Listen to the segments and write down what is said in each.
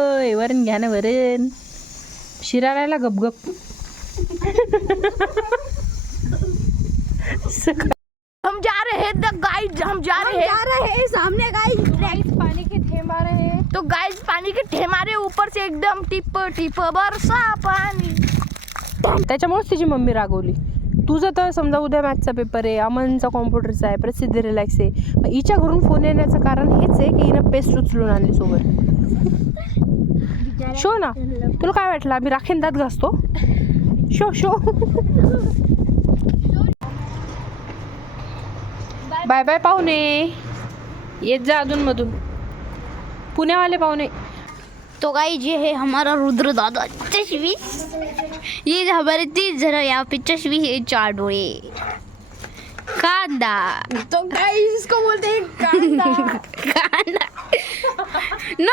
होय वरण घ्या ना वरण. शिराळ्याला गपगप. हम जा रहे हैं द गाइस हम जा रहे हैं. जा रहे हैं सामने गाइस पानी के ठेम आ रहे हैं. तो गाइस पानी के ठेम आ रहे हैं ऊपर से एकदम टिप टिप बरसा पानी. त्याच्यामुळेच तिची मम्मी रागवली. तुझं तर समजा उद्या मॅथचा पेपर आहे अमनचा कॉम्प्युटरचा आहे प्रसिद्ध रिलॅक्स आहे. मग हिच्या घरून फोन येण्याचं कारण हेच आहे की हिनं पेस्ट उचलून आणली सोबत. शो ना. तुला काय वाटलं? आम्ही राखेन दात घासतो. शो शो. बाय बाय पाहुणे. येत जा अधूनमधून. पुण्यावाले पाहुणे. तो गाइस ये है हमारा रुद्र दादा चश्मी. ये हमारे तीन जरा यहाँ पे चश्मी है चार डोळे कांदा. तो गाइस इसको बोलते हैं कांदा. कांदा. नो!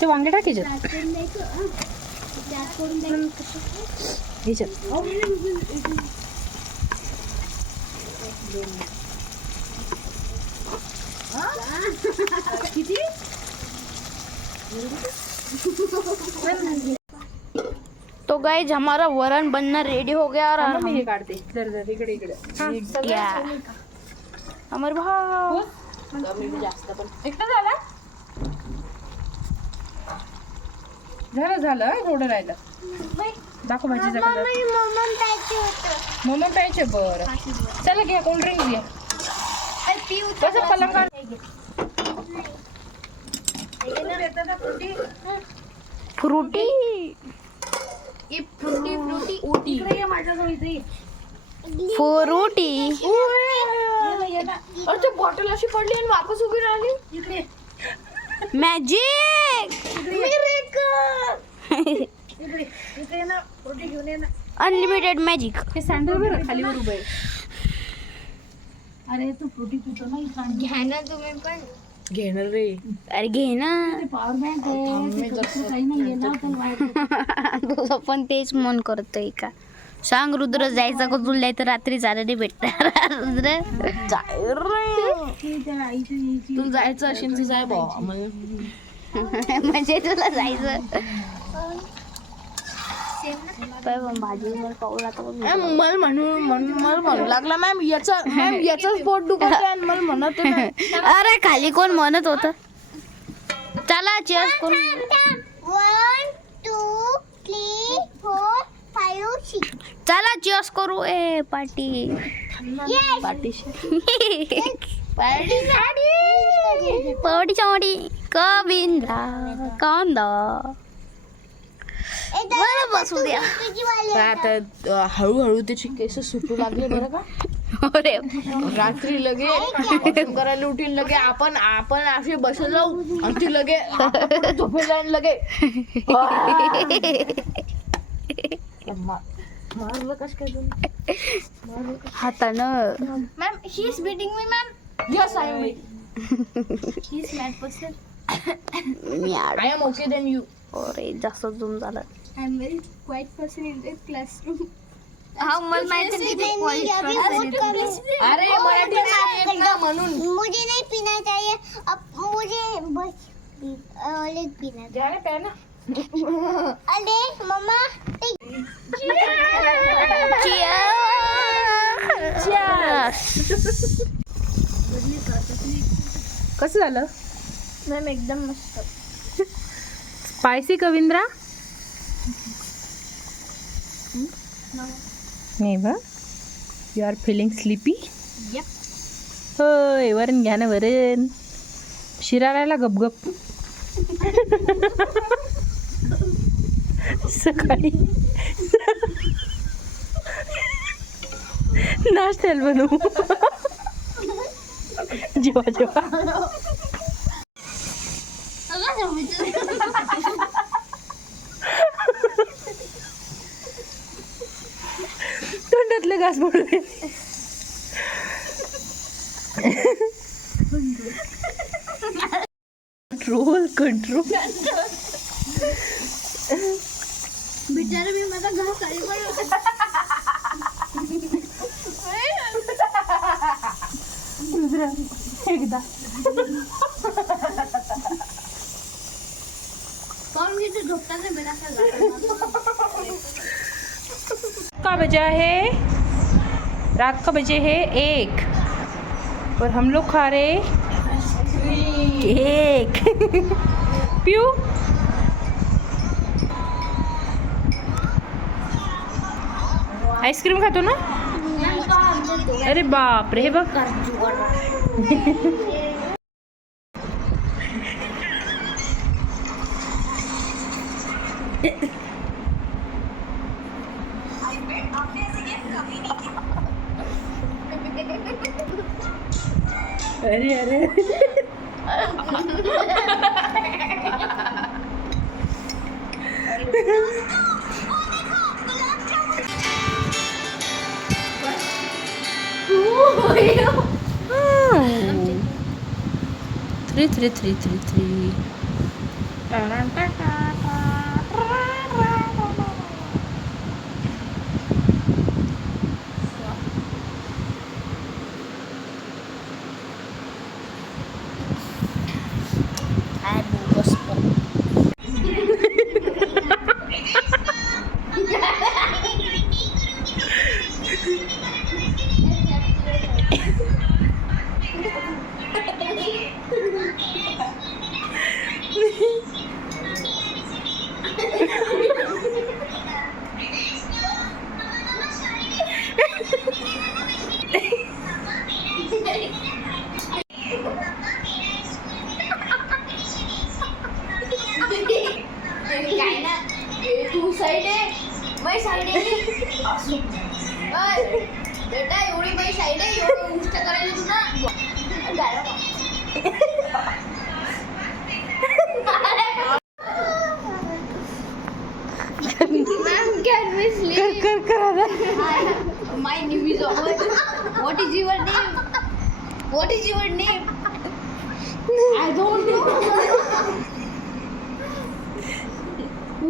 ते वांगे ह्याच्यात तो गाइस हमारा वरण बनना रेडी हो गया और मी हम हे काढते. जर जर इकडे इकडे. या अमर भाव एकटं झाला? झालं झालं थोडं राहिलं. दाखव भाजीचा कलर मम्मा प्यायचे बरं. चला घ्या कोल्ड्रिंक घ्या कसं पलंगावर फ्रुटी? फ्रुटी. अरे ते बॉटल अशी पडली आणि वापस उभी राहिली. मॅजिक अनलिमिटेड मॅजिक हे सँडल बरं खालीवर उभं आहे. घ्या ना तुम्ही पण. घेणार रे. अरे घे ना. तुझं पण तेच मन करतोय का? सांग रुद्र जायचं का तुला? तर रात्री चालले नाही भेटणार. रुद्र? तू जायचं असेल तर जाय बा म्हणजे तुला जायचं. पाऊला. मला म्हणून म्हणून मला म्हणू. लागला मॅम याचा मॅम याचाच पोट दुखत आणि मला म्हणत. अरे खाली कोण म्हणत होत? चला चेअर्स करून. One, two, three, four, six. चला चेअर्स करू. ए पार्टी. Yes. पवडी चवडी कविंद्रा कांदा. बरं बसू द्या. आता. हळूहळू त्याची केस सुटू लागले बरं का? अरे. रात्री लगे करायला उठीन लगे आपण आपण असे बसत जाऊ आणि ती लगे झोपेला लगे. मारलं कस काय तुम्ही हातानं. Ma'am, she is beating me, ma'am. Yes I am He is mad person. Mad. I am okay then you अरे जास्त झूम झालं. हाँ मला माहिती है किती quiet person है अरे मराठी येत ना म्हणून. मुझे नहीं पीना चाहिए अब मुझे बस. लेग पीना घ्या ना प्या ना. अरे मम्मा. कसं झालं? मॅम एकदम मस्त. स्पायसी कविंद्रा? नाही बा. यू आर फिलिंग स्लीपी होय वरण घ्या ना वरण. शिराळ्याला गपगप सकाळी. नाश्त्याला बनवू. जेवा जेवा. तोंडातलं घास बोलू कंट्रोल कंट्रोल बिचारे मी माझा घास खाली पण एकदा पण मी ते झोपताना बेटा का बजा है रात का बजे है एक और हम लोग खा रहे केक प्यू आईस्क्रीम खातो ना? अरे बाप रे हे बघ. थ्री थ्री थ्री काय What is your name? I don't know.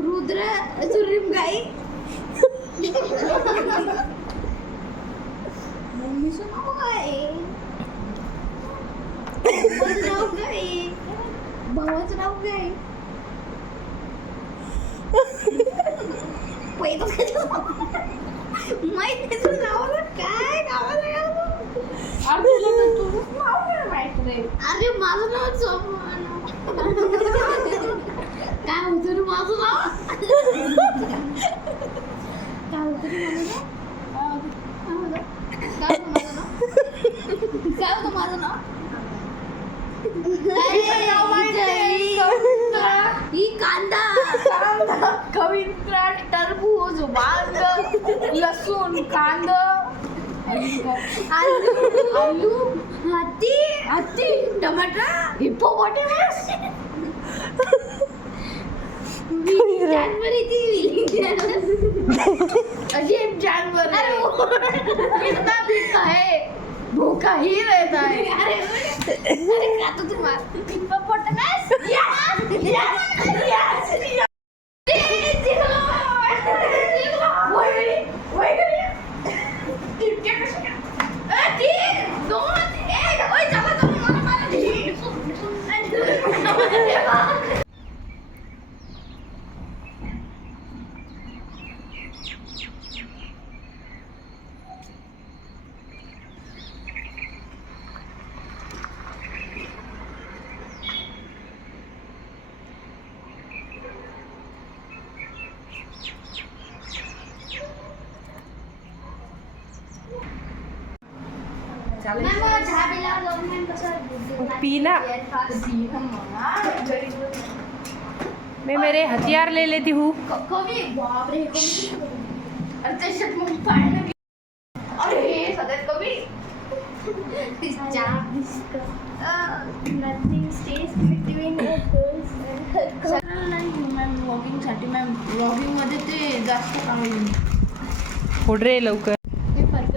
Rudra सुरीम गाई. मम्मीचं नाव काय पप्पाचं नाव काय भावाचं नाव काय पहिलं नाव. माहीत नावाला काय नावाला अरे माझं नाव काय होतं रे माझं नाव? काय होतं माझं नाव? काय होतं? माझं ही कांदा. कवित्रा टरबूज वांग लसूण कांद. आलू आलू हत्ती हत्ती टमाटर हिप्पोपॉटेमस. जानवर विलिंग अजीब जानवर है कितना भूखा ही रहता है अरे अरे खातो तू मार हिप्पोपॉटेमस? Yes yes. पीना मैं मेरे हथियार ले लेती हूँ। कमी बापरे कमी आणि त्याच्यात मग पाहिलं की अरे हे सगळ्यात कमी नथिंग स्टेज बिटवीन मॅम व्लॉगिंगसाठी मॅम व्लॉगिंगमध्ये ते जास्त काम फोड रे लवकर मी फरक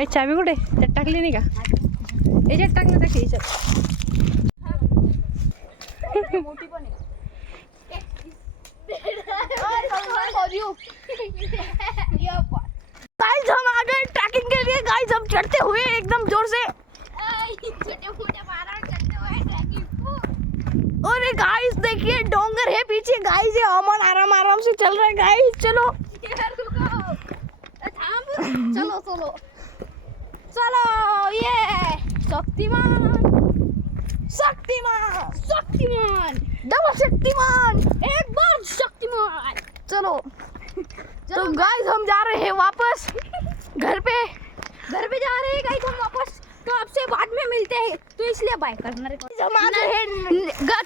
ए, चावी कुठे? त्यात का? गाइस हम आ गए ट्रैकिंग के लिए. गाइस हम चढ़ते हुए एकदम ज़ोर से. अरे गाइस देखिए, डोंगर है पीछे. गाइस ये अमन आराम आराम से चल रहा गाइस चलो. चलो चलो. चलो ये शक्तिमान। शक्तिमान शक्तिमान। डबल शक्तिमान। एक बार शक्तिमान। चलो। तो गाइस हम जा रहे हैं वापस। घर पे। घर पे जा रहे हैं गाइस हम वापस। तो आपसे बाद में मिलते हैं। तो इसलिए बाय करना रे हम आ गए हैं।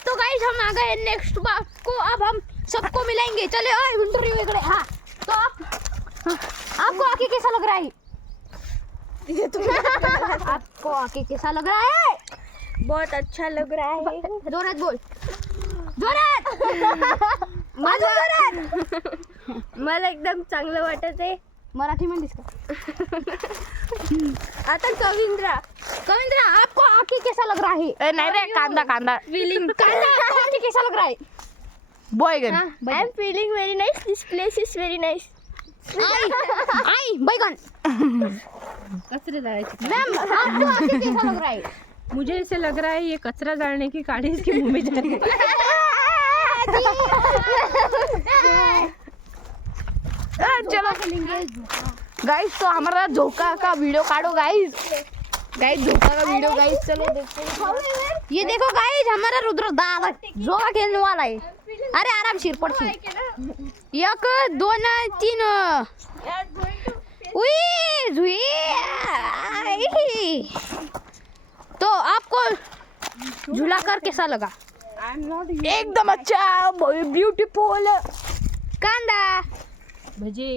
तो गाइस हम आ गए नेक्स्ट बार को। अब हम सबको मिलेंगे। चले ओए इंटरव्यू इकडे हाँ। आपको आके कैसा लग रहा है? बहुत अच्छा लग रहा है। जोरात बोल। जोरात! माझं जोरात! मला एकदम चांगलं वाटत आहे। मराठी म्हणलीस का? आता कविंद्रा। कविंद्रा आपको आके कैसा लग रहा है? नाही रे कांदा कांदा। फीलिंग कांदा आपको आके कैसा लग रहा है? बॉयगन हाँ, I am feeling very nice this place is very nice आई आई बैगन कचरे है मुझे ऐसे लग रहा है ये कचरा डालने की गाड़ी इसकी मुंह में जा रही चलो. गाइस तो हमारा धोखा का वीडियो काटो गाइस गाइस धोखा का वीडियो गाइस चलो देखते हैं. ये देखो गाइस हमारा रुद्र दादा जोगा खेलने वाला है अरे आराम सिर पड़ती एक दोन तीन। तो आपको झूला कर कैसा लगा। एकदम अच्छा ब्यूटीफुल कांदा। भजे।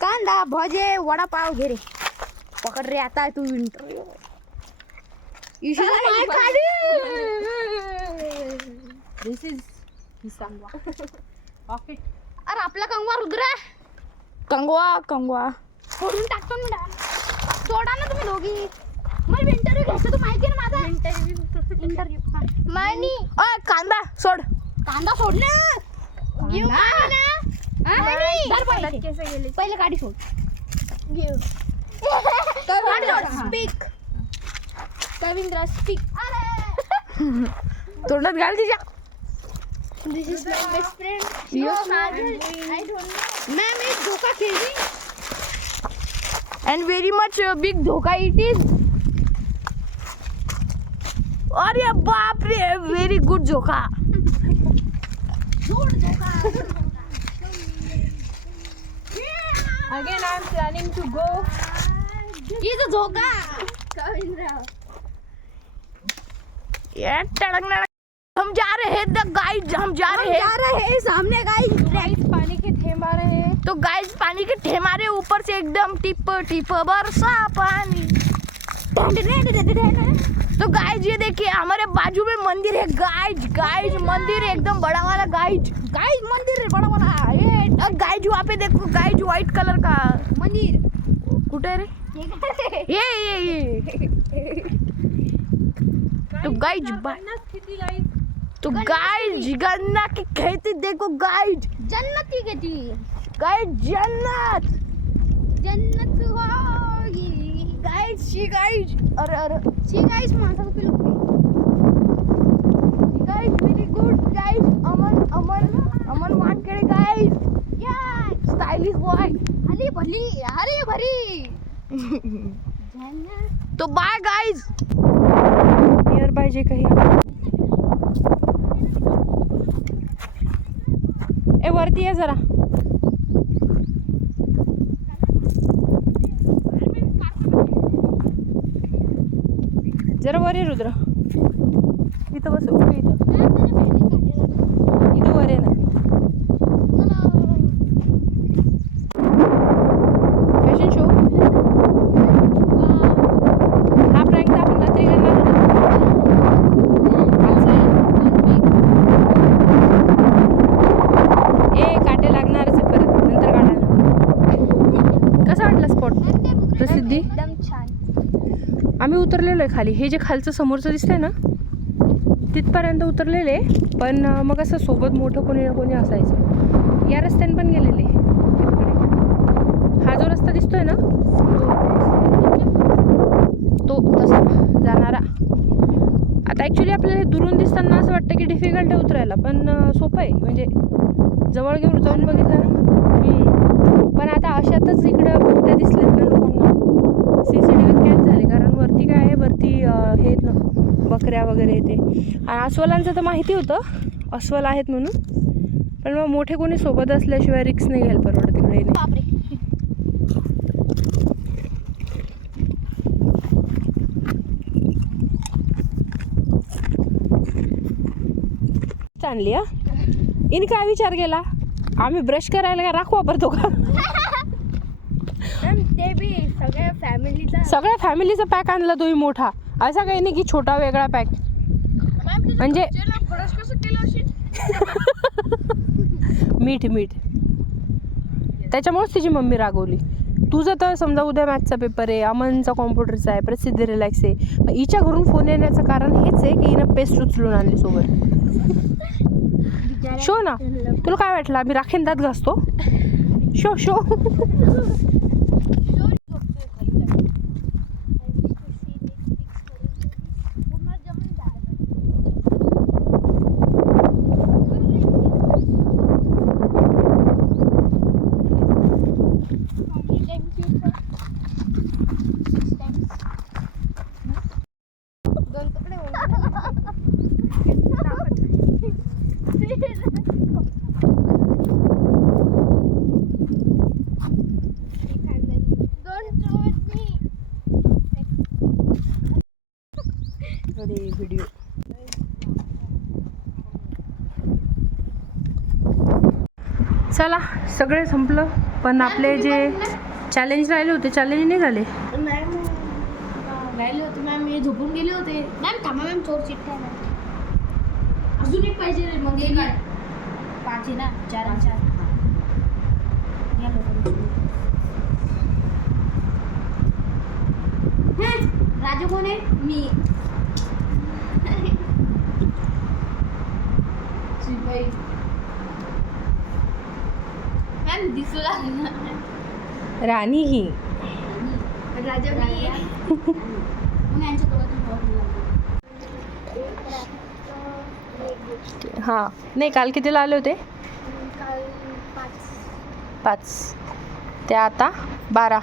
कांदा भजे वडा पाव घे रे पकड रे आता तू इंटरव्ह्यू दिस इज अरे आपला कंगवा रुद्र कंगवा कंगवा। फोडून टाकतो मी डाळ. सोडा ना तुम्ही दोघी मला इंटरव्ह्यू घ्यायचं तू माहिती आहे ना माझा इंटरव्ह्यू इंटरव्ह्यू मानी अय कांदा सोड। कांदा सोड ना। धर पहिले. पहिले गाडी सोड। गाडी सोड स्पीक। कविंद्रा स्पीक। तोंडात घाल तिच्या this is my best friend I don't ma'am एक अँड व्हेरी मच बिग धोका इट इज अरे बाप रे व्हेरी गुड धोका again I am planning to go is धोका कविंद्रा ये टड़क हम जा रहे हैं द गाइड हम जा रहे हैं। रहे हैं सामने गाइस पानी के आ रहे हैं। तो गाइस पानी के ठेमारे ऊपर से एकदम टिप टिप बरसा पानी। तो गाइस ये देखिए हमारे बाजू में मंदिर है। गाइस गाइस मंदिर एकदम बड़ा वाला गाइस गाइस मंदिर है बड़ा वाला। ये गाइस वहाँ पे देखो गाइस व्हाइट कलर का। मंदिर। कुठे रे? ये ये ये तो गाइस स्थिती गाइस तो गाइस गन्ना की खेती देखो गाइस जन्नती गेती गाइस जन्नत. जन्नत होगी. गाइस शी गाइस अरे अरे. शी गाइस माझा पिल्लू guys very good guys Aman Aman Aman Wankhede guys या स्टाइलिश बॉय हली भली हरी भरी. जन्नत. तो बाय गाइस नियर पाहिजे काही ए वरती आहे जरा. जरा वर रुद्र. इथं बसू. इथं. इथं वर आहे ना. उतरलो आहे खाली. हे जे खालचं समोरचं दिसतंय ना तिथपर्यंत उतरलेले पण मग असं सोबत मोठं कोणी ना कोणी असायचं. या रस्त्याने पण गेलेले. हा जो रस्ता दिसतोय ना तो तसा जाणारा. आता ॲक्च्युली आपल्याला हे दुरून दिसताना असं वाटतं की डिफिकल्ट आहे उतरायला पण सोपं आहे. म्हणजे जवळ घेऊन जाऊन बघितलं ना. पण आता अशातच इकडं बिबट्या दिसलेत ना लोकांना. सी सी टी व्हीत कॅच झाले कारण वरती काय आहे? वरती हे आहेत ना बकऱ्या वगैरे येते आणि अस्वलांचं तर माहिती होतं. अस्वल आहेत म्हणून. पण मग मोठे कोणी सोबत असल्याशिवाय रिक्स नाही घ्यायला परवडत तिकडे आणली हा? इन काय विचार केला? आम्ही ब्रश करायला काय राख वापरतो का? ते बी सगळ्या फॅमिलीचा. सगळ्या फॅमिलीचा पॅक आणला तोही मोठा. असा काही नाही की छोटा वेगळा पॅक. म्हणजे मीठ मीठ. त्याच्यामुळेच तिची मम्मी रागवली. तुझं तर समजा उद्या मॅथचा पेपर आहे अमनचा कॉम्प्युटरचा आहे प्रसिद्ध रिलॅक्स आहे. हिच्या घरून फोन येण्याचं कारण हेच आहे की हिनं पेस्ट उचलून आणली सोबत. शो ना. तुला काय वाटलं? आम्ही राखेन दात घासतो? शो शो दोन कपडे अरे व्हिडिओ चला सगळे संपलं. पण आपले जे चॅलेंज राहिले होते चॅलेंज नाही झाले. राहिले होते मॅम मी झोपून गेले होते. मॅम थांबा मॅम चोर चिठ्ठ्या मॅम अजून एक पाहिजे रे मग गेली. पाच आहे ना? चार आणि चार. या लोकांना. हं, राजू कोण आहे? मी. मॅम दिसू लागला. राणी ही. राजा हां. नाही काल कितीला आले होते? पाच. ते आता बारा.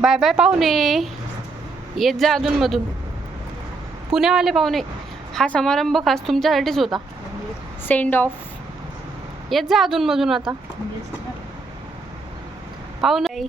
बाय बाय पाहुणे. येत जा अधूनमधून. पुण्यावाले पाहुणे हा समारंभ खास तुमच्यासाठीच होता. सेंड ऑफ येत जा अधूनमधून आता. पाहुणे